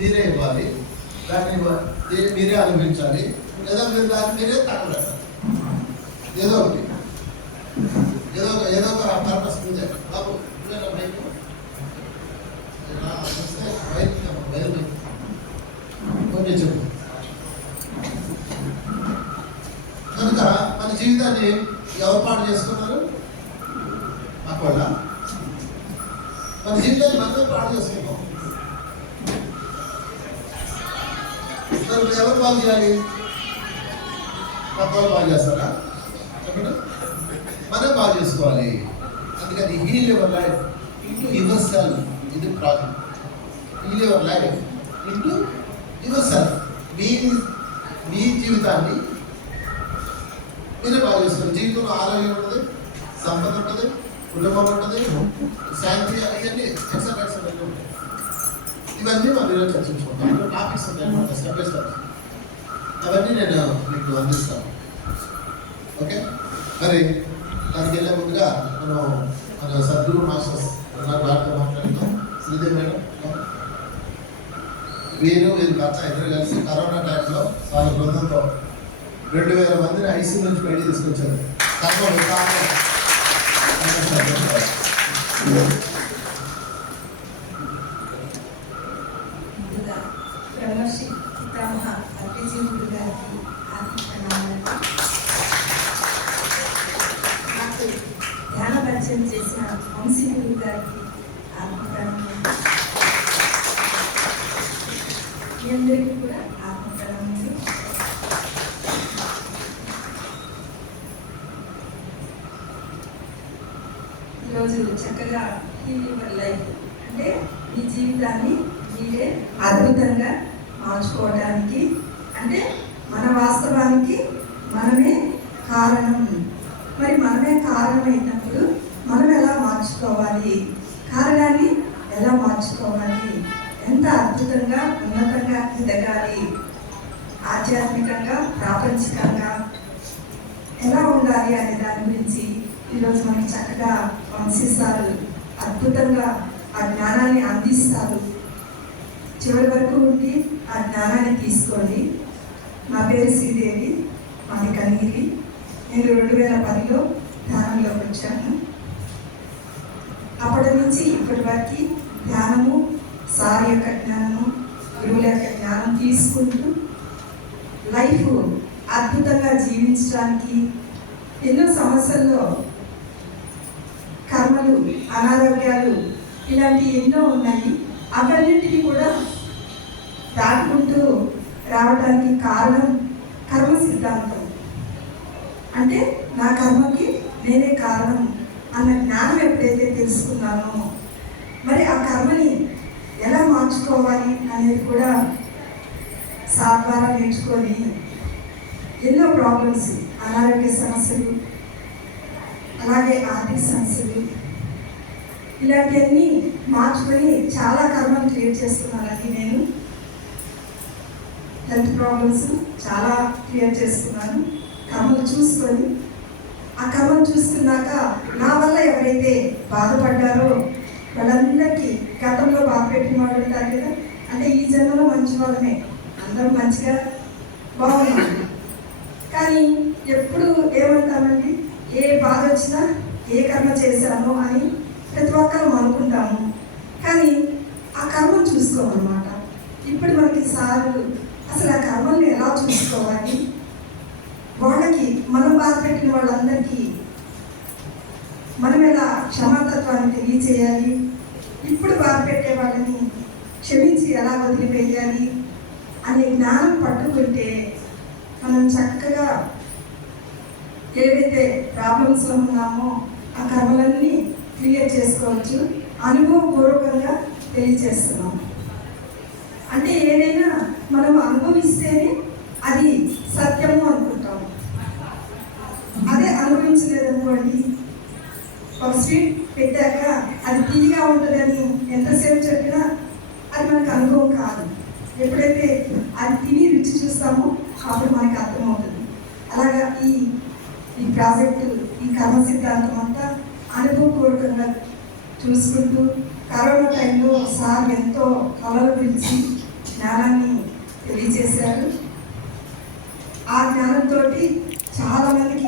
మీరే ఇవ్వాలి. దాన్ని మీరే అనుభవించాలి లేదా మీరు దాన్ని మీరే తగ్గలేదు ఏదో ఒకటి. ఏదో ఒక ఏదో ఒక పర్పస్ ఉంది బాబు బైక్ బైక్ ఓకే చెప్పు. కనుక మన జీవితాన్ని ఎవరు పాటు చేసుకున్నారు? అక్కడ మన జీవితాన్ని మనమే పాడు చేసుకుంటాం మరి ఎవరు బాగు చేయాలి? పక్క బాగు చేస్తారా? మనం బాగు చేసుకోవాలి. అందుకని heal your life into yourself ఇది problem heal your life into yourself మీ మీ జీవితాన్ని మీరే బాగు చేసుకోండి. జీవితంలో ఆరోగ్యం ఉంటుంది సంపద ఉంటుంది కుటుంబం ఉంటుంది శాంతి అవన్నీ ఎక్సెట్రా ఇవన్నీ మనం ఈరోజు చర్చించుకుంటాం టాపిక్స్ ఉంటాయి అన్నమాట స్టెప్ బై స్టెప్ అవన్నీ నేను మీకు అందిస్తాను. ఓకే? మరి దానికి వెళ్ళే ముందుగా మనం మన సద్గురు మాస్టర్స్ ఉన్నారు వారితో మాట్లాడుతాం శ్రీదేవి మేడం వీరు వీరు భర్త ఇద్దరు కలిసి కరోనా టైంలో వాళ్ళ బృందంతో రెండు వేల మందిని ఐసీ నుంచి బయట తీసుకొచ్చారు కర్మ విధానం ముందుగా బ్రహ్మర్షి పితామహ అర్పిజీవుడు గారికి ఆత్మప్రణామాలు నాకు ధ్యాన పరిచయం చేసిన వంశీ గారికి ఆత్మప్రణామాలు మీ అందరికీ కూడా ఆత్మప్రణామాలు ఈరోజు చక్కగా హీల్ యువర్ లైఫ్. అంటే మీ జీవితాన్ని మీరే అద్భుతంగా మార్చుకోవడానికి అంటే మన వాస్తవానికి మనమే కారణం. మరి మనమే కారణమైతాం మార్చుకోవాలి. కారణాన్ని ఎలా మార్చుకోవాలి? ఎంత అద్భుతంగా ఉన్నతంగా ఎదగాలి? ఆధ్యాత్మికంగా ప్రాపంచికంగా ఎలా ఉండాలి అనే దాని గురించి ఈరోజు మనకి చక్కగా వంశిస్తారు అద్భుతంగా ఆ జ్ఞానాన్ని అందిస్తారు. చివరి వరకు ఉండి ఆ జ్ఞానాన్ని తీసుకోండి. నా పేరు శ్రీదేవి మాది కనిగిరి. నేను రెండు వేల పదిలో ధ్యానంలోకి వచ్చాను. నుంచి ఇప్పటి వరకు ధ్యానము సార్ యొక్క జ్ఞానము గురువుల యొక్క జ్ఞానం తీసుకుంటూ లైఫ్ అద్భుతంగా జీవించడానికి ఎన్నో సమస్యల్లో కర్మలు అనారోగ్యాలు ఇలాంటి ఎన్నో ఉన్నాయి. అవన్నింటినీ కూడా దాటుకుంటూ రావడానికి కారణం కర్మ సిద్ధాంతం. అంటే నా కర్మకి నేనే కారణం. అన్న జ్ఞానం ఎప్పుడైతే తెలుసుకున్నానో మరి ఆ కర్మని ఎలా మార్చుకోవాలి అనేది కూడా సార్ ద్వారా నేర్చుకొని ఎన్నో ప్రాబ్లమ్స్ అనారోగ్య సమస్యలు అలాగే ఆర్థిక సమస్యలు ఇలాంటివన్నీ మార్చుకొని చాలా కర్మలు క్రియేట్ చేసుకున్నానండి నేను. హెల్త్ ప్రాబ్లమ్స్ చాలా క్లియర్ చేసుకున్నాను కర్మలు చూసుకొని ఆ క్రమం చూసుకున్నాక నా వల్ల ఎవరైతే బాధపడ్డారో వాళ్ళందరికీ గతంలో బాధ పెట్టిన వాళ్ళు ఉంటారు కదా అంటే ఈ జన్మలో మంచి వాళ్ళమే. అందరూ మంచిగా బాగున్నారు. కానీ ఎప్పుడు ఏమంటామండి? ఏ బాధ వచ్చినా ఏ కర్మ చేశామో అని ప్రతి ఒక్కరం అనుకుంటాము. కానీ ఆ కర్మను చూసుకోమన్నమాట. ఇప్పుడు మనకి సారు అసలు ఆ కర్మల్ని ఎలా చూసుకోవాలి? వాళ్ళకి మనం బాధ పెట్టిన వాళ్ళందరికీ మనం ఎలా క్షమాతత్వాన్ని తెలియచేయాలి ఇప్పుడు బాధ పెట్టే వాళ్ళని క్షమించి ఎలా వదిలివేయాలి అనే జ్ఞానం పట్టుకుంటే మనం చక్కగా ఏవైతే ప్రాబ్లమ్స్లో ఉన్నామో ఆ కర్మలన్నీ క్లియర్ చేసుకోవచ్చు. అనుభవపూర్వకంగా తెలియజేస్తున్నాం అంటే ఏదైనా మనం అనుభవిస్తేనే అది సత్యము అనుకుంటాం. అదే అనుభవించలేదనుకోండి ఒక స్వీట్ పెట్టాక అది తీయగా ఉంటుందని ఎంతసేపు చెప్పినా అది మనకు అనుభవం కాదు. ఎప్పుడైతే అది తిని రుచి చూస్తామో అప్పుడు మనకి అర్థమవుతుంది. అలాగా ఈ ఈ ప్రాజెక్టు ఈ కర్మ సిద్ధాంతం అంతా అనుభవపూర్వకంగా చూసుకుంటూ కరోనా టైంలో సార్ ఎంతో కలలు పిలిచి జ్ఞానాన్ని తెలియజేశారు. ఆ జ్ఞానంతో చాలామందికి